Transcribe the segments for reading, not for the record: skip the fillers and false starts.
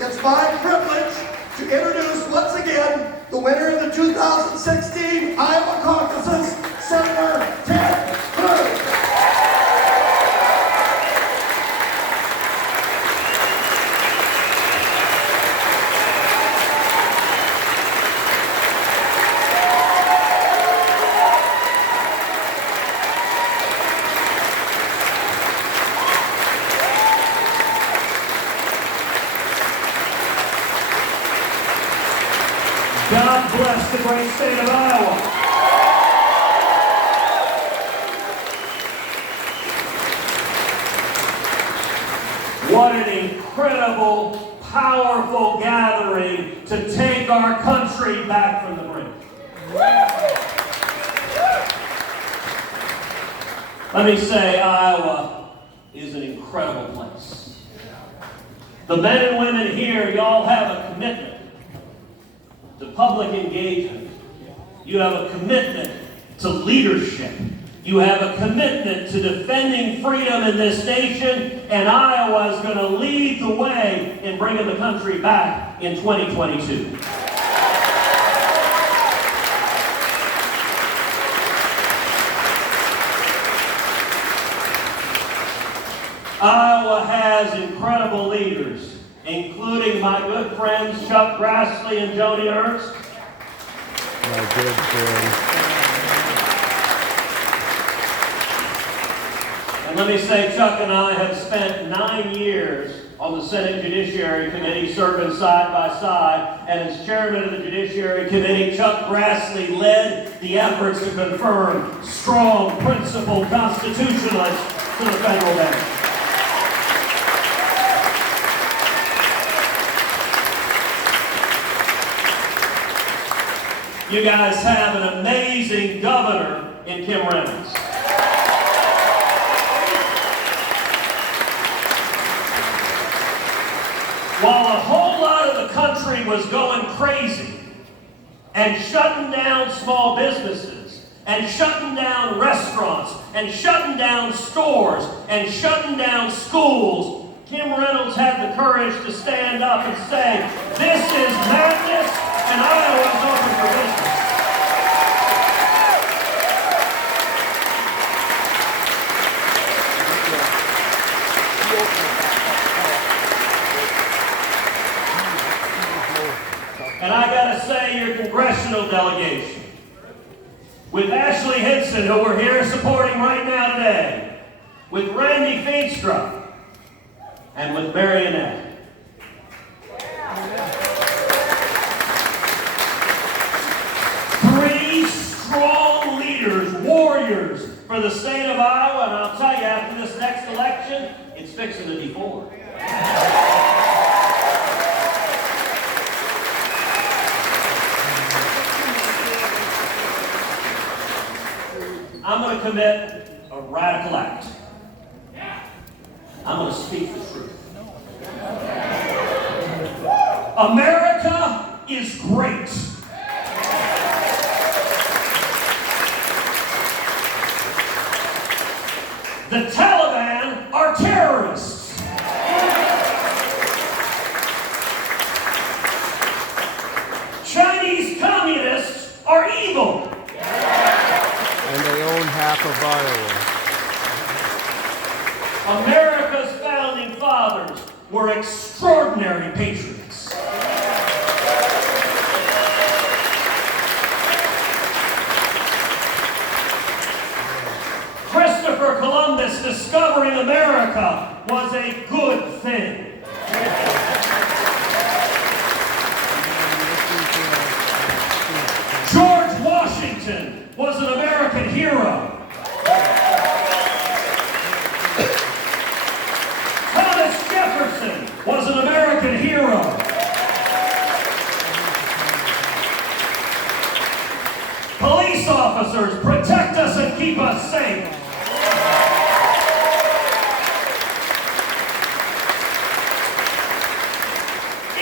It's my privilege to introduce once again the winner of the 2016 Iowa caucuses, Senator Ted Cruz. God bless the great state of Iowa. What an incredible, powerful gathering to take our country back from the brink. Let me say, Iowa is an incredible place. The men and women here, y'all have a commitment to public engagement. You have a commitment to leadership. You have a commitment to defending freedom in this nation, and Iowa is going to lead the way in bringing the country back in 2022. Iowa has incredible leaders, including my good friends Chuck Grassley and Joni Ernst. My good friend. And let me say, Chuck and I have spent 9 years on the Senate Judiciary Committee serving side by side, and as chairman of the Judiciary Committee, Chuck Grassley led the efforts to confirm strong, principled constitutionalists to the federal bench. You guys have an amazing governor in Kim Reynolds. While a whole lot of the country was going crazy and shutting down small businesses and shutting down restaurants and shutting down stores and shutting down schools, Kim Reynolds had the courage to stand up and say, "This is madness, and Iowa's open for business." And I gotta say, your congressional delegation, with Ashley Hinson, who we're here supporting right now today, with Randy Feenstra, and with Marionette. Three strong leaders, warriors for the state of Iowa, and I'll tell you, after this next election, it's fixing to be four. I'm going to commit a radical act. I'm going to speak the truth. America is great. The Taliban are terrorists. Chinese communists are evil. And they own half of Iowa. America's founding fathers were extraordinary patriots. Christopher Columbus discovering America was a good thing. George Washington was an American hero. Thomas Jefferson was an American hero. Police officers protect us and keep us safe.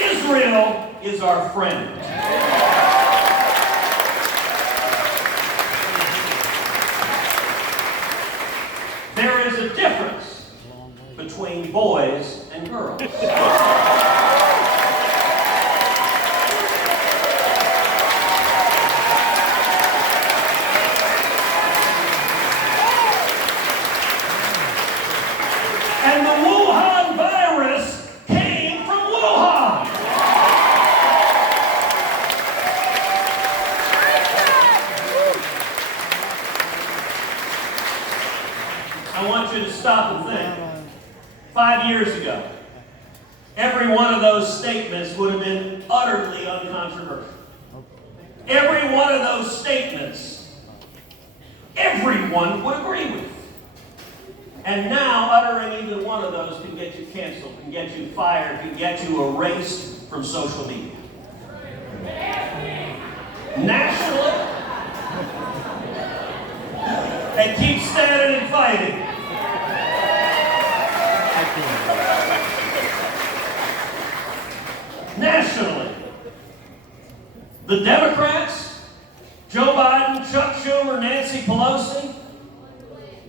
Israel is our friend. There is a difference between boys and girls. years ago, every one of those statements would have been utterly uncontroversial. Every one of those statements, everyone would agree with. And now, uttering either one of those can get you canceled, can get you fired, can get you erased from social media. Nationally, and keep standing and fighting. Nationally, the Democrats, Joe Biden, Chuck Schumer, Nancy Pelosi,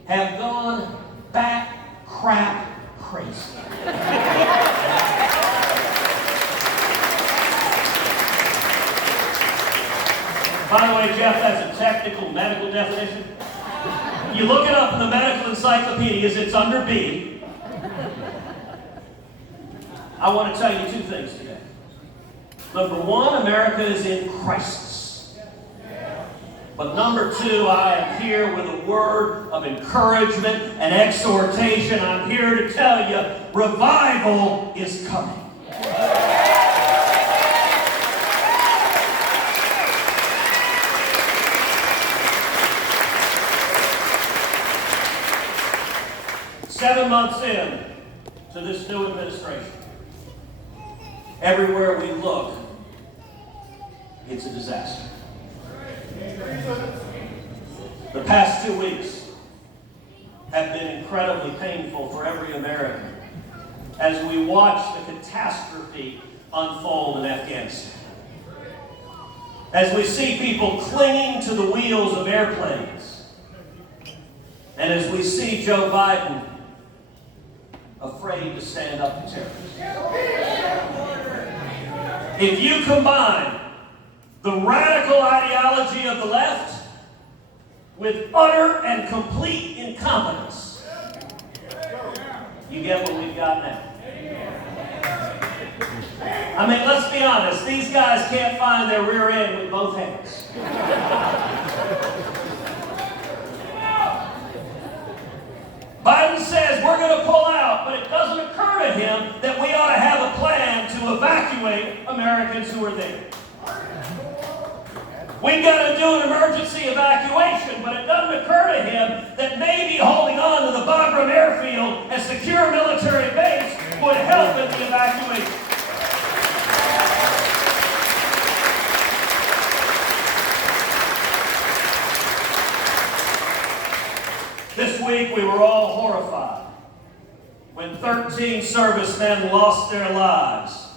have gone bat crap crazy. By the way, Jeff, that's a technical medical definition. You look it up in the medical encyclopedias, it's under B. I want to tell you two things today. Number one, America is in crisis. But number two, I am here with a word of encouragement and exhortation. I'm here to tell you, revival is coming. Seven months in to this new administration, everywhere we look, it's a disaster. The past 2 weeks have been incredibly painful for every American as we watch the catastrophe unfold in Afghanistan. As we see people clinging to the wheels of airplanes, and as we see Joe Biden afraid to stand up to terrorists. If you combine the radical ideology of the left with utter and complete incompetence, you get what we've got now. I mean, let's be honest, these guys can't find their rear end with both hands. Biden says we're going to pull out, but it doesn't occur to him that we ought to have a plan to evacuate Americans who are there. We've got to do an emergency evacuation, but it doesn't occur to him that maybe holding on to the Bagram airfield as secure military base would help in the evacuation. This week we were all horrified when 13 servicemen lost their lives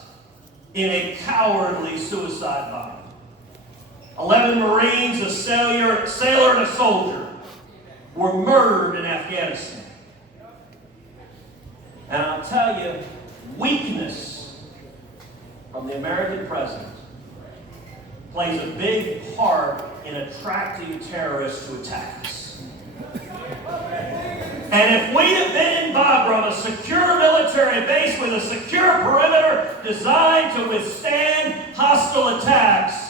in a cowardly suicide bombing. 11 Marines, a sailor and a soldier were murdered in Afghanistan. And I'll tell you, weakness from the American president plays a big part in attracting terrorists to attack us. And if we'd have been in Bagram, a secure military base with a secure perimeter designed to withstand hostile attacks,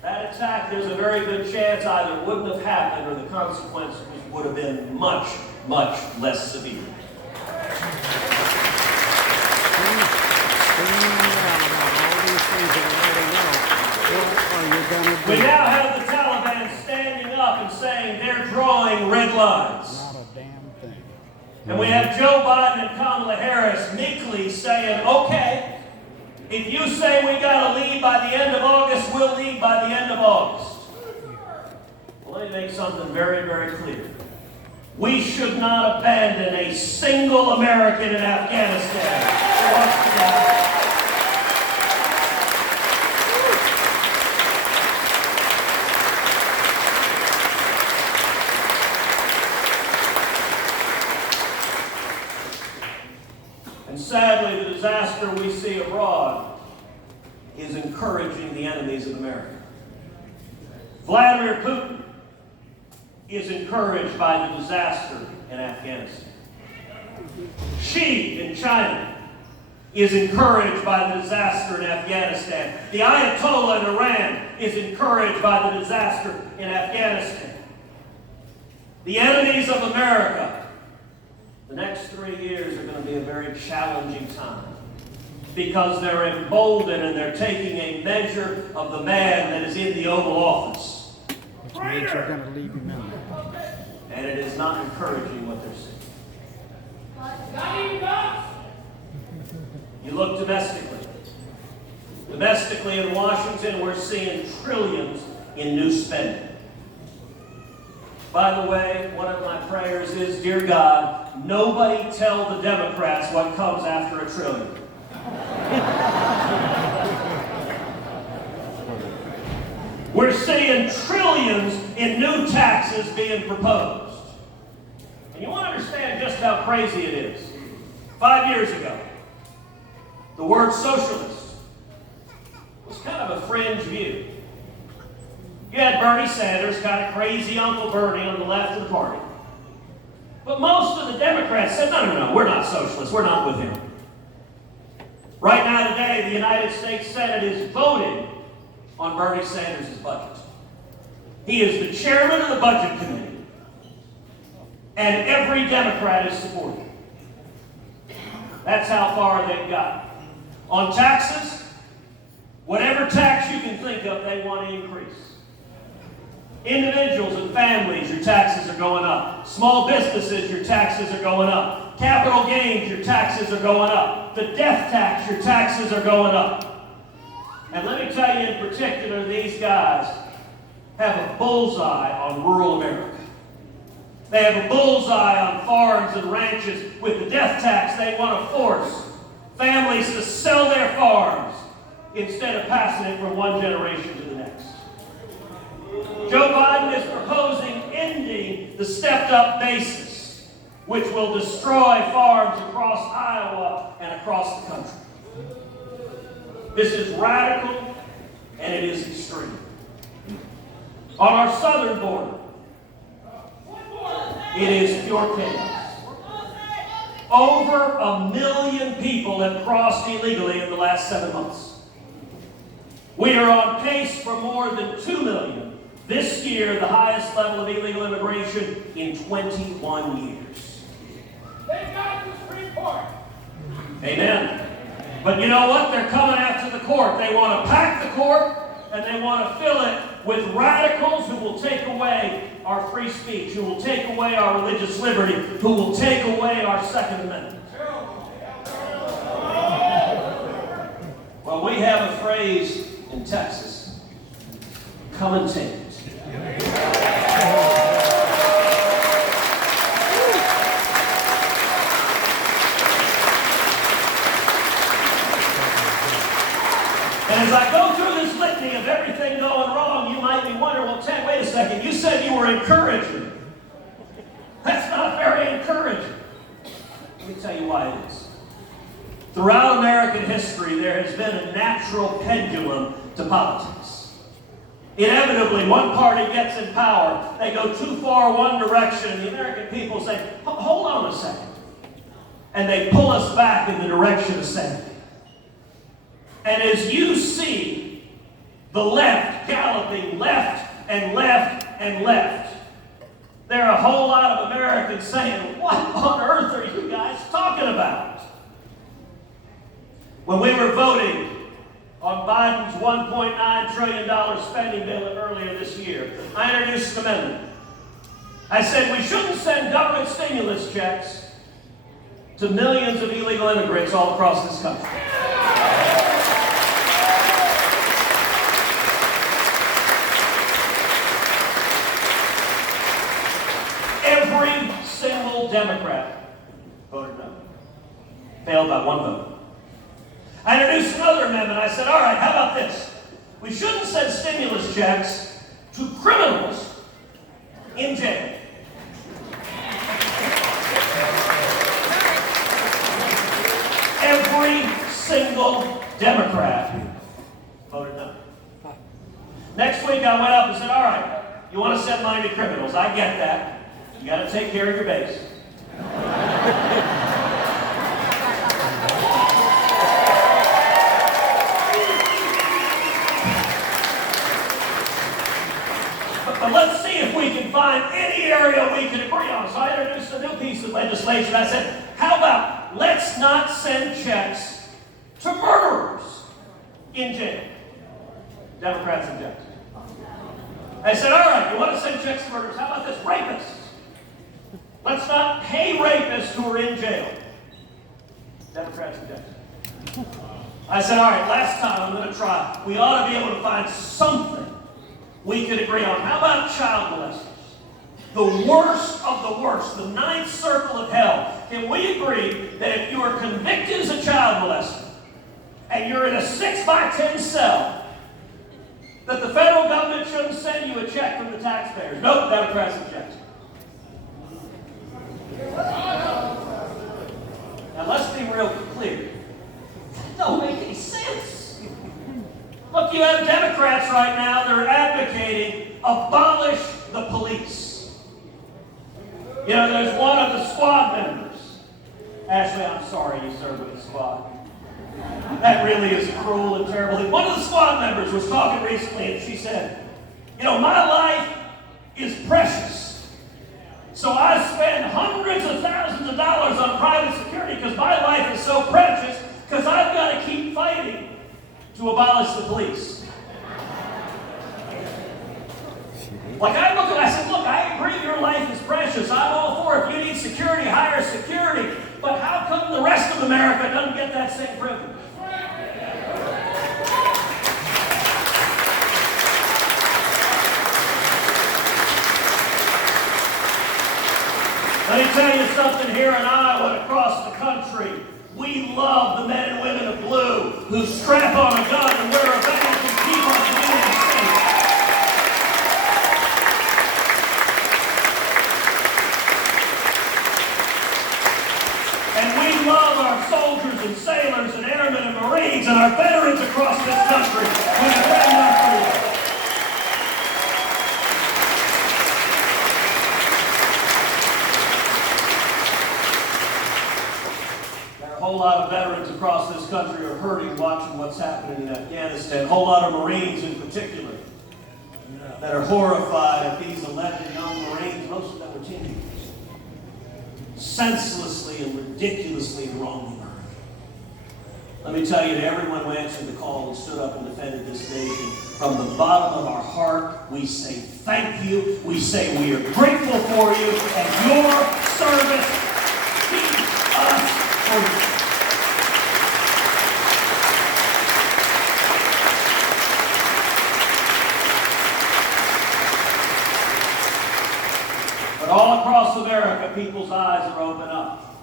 that attack, there's a very good chance either wouldn't have happened or the consequences would have been much, much less severe. We now have the Taliban standing up and saying they're drawing red lines. Not a damn thing. And we have Joe Biden and Kamala Harris meekly saying, okay, if you say we got to leave by the end of August, we'll leave by the end of August. Well, let me make something very, very clear. We should not abandon a single American in Afghanistan who wants to die. And sadly, the disaster we see abroad is encouraging the enemies of America. Vladimir Putin is encouraged by the disaster in Afghanistan. Xi in China is encouraged by the disaster in Afghanistan. The Ayatollah in Iran is encouraged by the disaster in Afghanistan. The enemies of America The next 3 years are going to be a very challenging time because they're emboldened and they're taking a measure of the man that is in the Oval Office. Which are going to leave him in there. And it is not encouraging what they're seeing. You look domestically. Domestically in Washington, we're seeing trillions in new spending. By the way, one of my prayers is, dear God, nobody tell the Democrats what comes after $1 trillion. We're seeing trillions in new taxes being proposed. And you want to understand just how crazy it is. 5 years ago, the word socialist was kind of a fringe view. You had Bernie Sanders, kind of crazy Uncle Bernie on the left of the party. But most of the Democrats said, no, we're not socialists. We're not with him. Right now today, the United States Senate is voting on Bernie Sanders' budget. He is the chairman of the Budget Committee. And every Democrat is supporting. That's how far they've got. On taxes, whatever tax you can think of, they want to increase. Individuals and families, your taxes are going up. Small businesses, your taxes are going up. Capital gains, your taxes are going up. The death tax, your taxes are going up. And let me tell you in particular, these guys have a bullseye on rural America. They have a bullseye on farms and ranches. With the death tax, they want to force families to sell their farms instead of passing it from one generation to the next. Joe Biden is proposing ending the stepped-up basis, which will destroy farms across Iowa and across the country. This is radical, and it is extreme. On our southern border, it is pure chaos. Over 1 million people have crossed illegally in the last 7 months. We are on pace for more than 2 million. This year, the highest level of illegal immigration in 21 years. They got the Supreme Court. Amen. But you know what? They're coming after the court. They want to pack the court, and they want to fill it with radicals who will take away our free speech, who will take away our religious liberty, who will take away our Second Amendment. Well, we have a phrase in Texas, come and take it. And as I go through this litany of everything going wrong, you might be wondering, well, Ted, wait a second, you said you were encouraging. That's not very encouraging. Let me tell you why it is. Throughout American history, there has been a natural pendulum to politics. Inevitably, one party gets in power, they go too far one direction, and the American people say, hold on a second. And they pull us back in the direction of sanity. And as you see the left galloping left and left and left, there are a whole lot of Americans saying, what on earth are you guys talking about? When we were voting on Biden's $1.9 trillion spending bill earlier this year, I introduced an amendment. I said we shouldn't send government stimulus checks to millions of illegal immigrants all across this country. Every single Democrat voted no. Failed by one vote. I introduced another amendment. I said, all right, how about this? We shouldn't send stimulus checks to criminals in jail. Every single Democrat voted no. Next week I went up and said, all right, you want to send money to criminals. I get that. You got to take care of your base. But let's see if we can find any area we can agree on. So I introduced a new piece of of legislation. I said, how about let's not send checks to murderers in jail? Democrats objected. I said, all right, you want to send checks to murderers? How about this? Rapists. Let's not pay rapists who are in jail. Democrats objected. I said, all right, last time I'm going to try. We ought to be able to find something we could agree on. How about child molesters? The worst of the worst, the ninth circle of hell. Can we agree that if you are convicted as a child molester and you're in a 6x10 cell, that the federal government shouldn't send you a check from the taxpayers? Nope, Democrats object. Now let's be real clear. That don't make any sense. Look, you have Democrats right now, they're advocating abolish the police. You know, there's one of the squad members. Ashley, I'm sorry you served with the squad. That really is cruel and terrible. One of the squad members was talking recently and she said, you know, my life is precious. So I spend hundreds of thousands of dollars on private security because my life is so precious because I've got to keep fighting to abolish the police. Like I look at it, I said, look, I agree your life is precious. I'm all for it. If you need security, hire security. But how come the rest of America doesn't get that same privilege? Let me tell you something here in Iowa and across the country. We love the men and women of blue who strap on a gun and wear a badge and keep our community safe. And we love our soldiers and sailors and airmen and Marines and our veterans across this country who defend our freedom. A whole lot of veterans across this country are hurting watching what's happening in Afghanistan. A whole lot of Marines in particular that are horrified at these 11 young Marines, most of them were teenagers, senselessly and ridiculously wrongly murdered. Let me tell you, to everyone who answered the call and stood up and defended this nation, from the bottom of our heart, we say thank you. We say we are grateful for you and your service keeps us free. All across America, people's eyes are open up.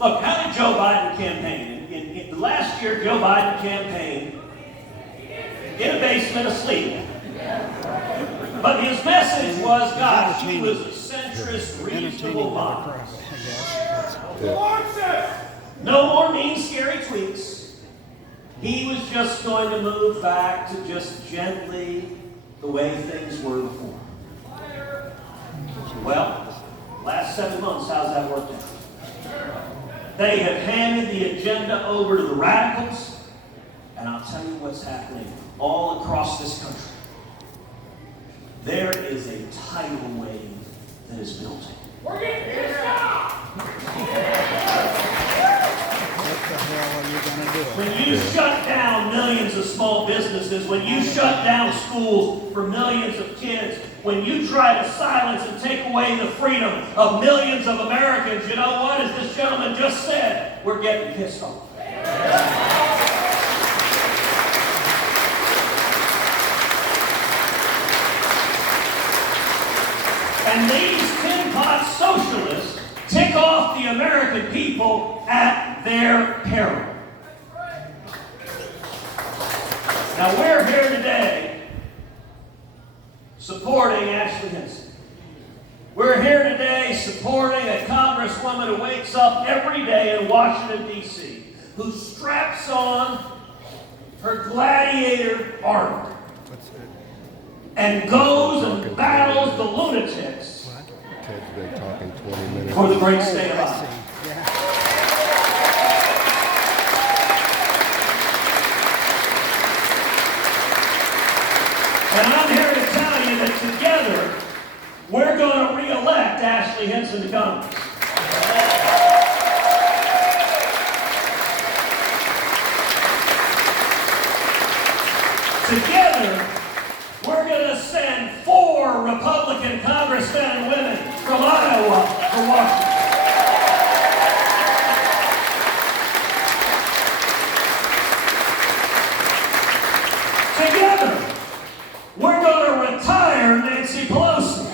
Look, how did Joe Biden campaign? In last year, Joe Biden campaigned in a basement asleep. But his message was, gosh, he was a centrist, reasonable mind. No more mean, scary tweets. He was just going to move back to just gently the way things were before. Well, last 7 months, how's that worked out? They have handed the agenda over to the radicals, and I'll tell you what's happening all across this country. There is a tidal wave that is building. We're getting pissed off! What the hell are you going to do? When you shut down millions of small businesses, when you shut down schools for millions of kids, when you try to silence and take away the freedom of millions of Americans, you know what? As this gentleman just said, we're getting pissed off. And these tin pot socialists tick off the American people at their peril. Now we're here today supporting Ashley Hinson. We're here today supporting a congresswoman who wakes up every day in Washington, D.C., who straps on her gladiator armor and goes and battles the lunatics Ted's been talking 20 minutes. for the great state of I Iowa. see. Yeah. And I'm here to tell you that together, we're going to re-elect Ashley Hinson to Congress. Together, we're going to send 4 Republican congressmen and women from Iowa to Washington. Together, we're going to retire Nancy Pelosi.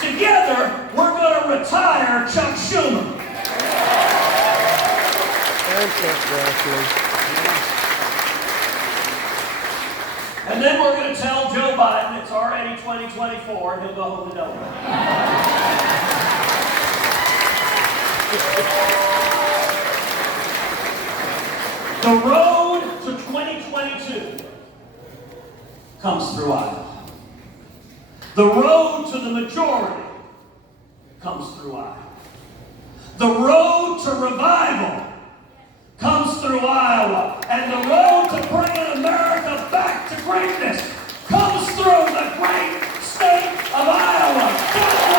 Together, we're going to retire Chuck Schumer. Thank you, Grassley. And then we're going to tell Joe Biden it's already 2024 and he'll go home to Delaware. The road to 2022 comes through Iowa. The road to the majority comes through Iowa. The road to revival comes through Iowa. And the road to bringing America back to greatness comes through the great state of Iowa.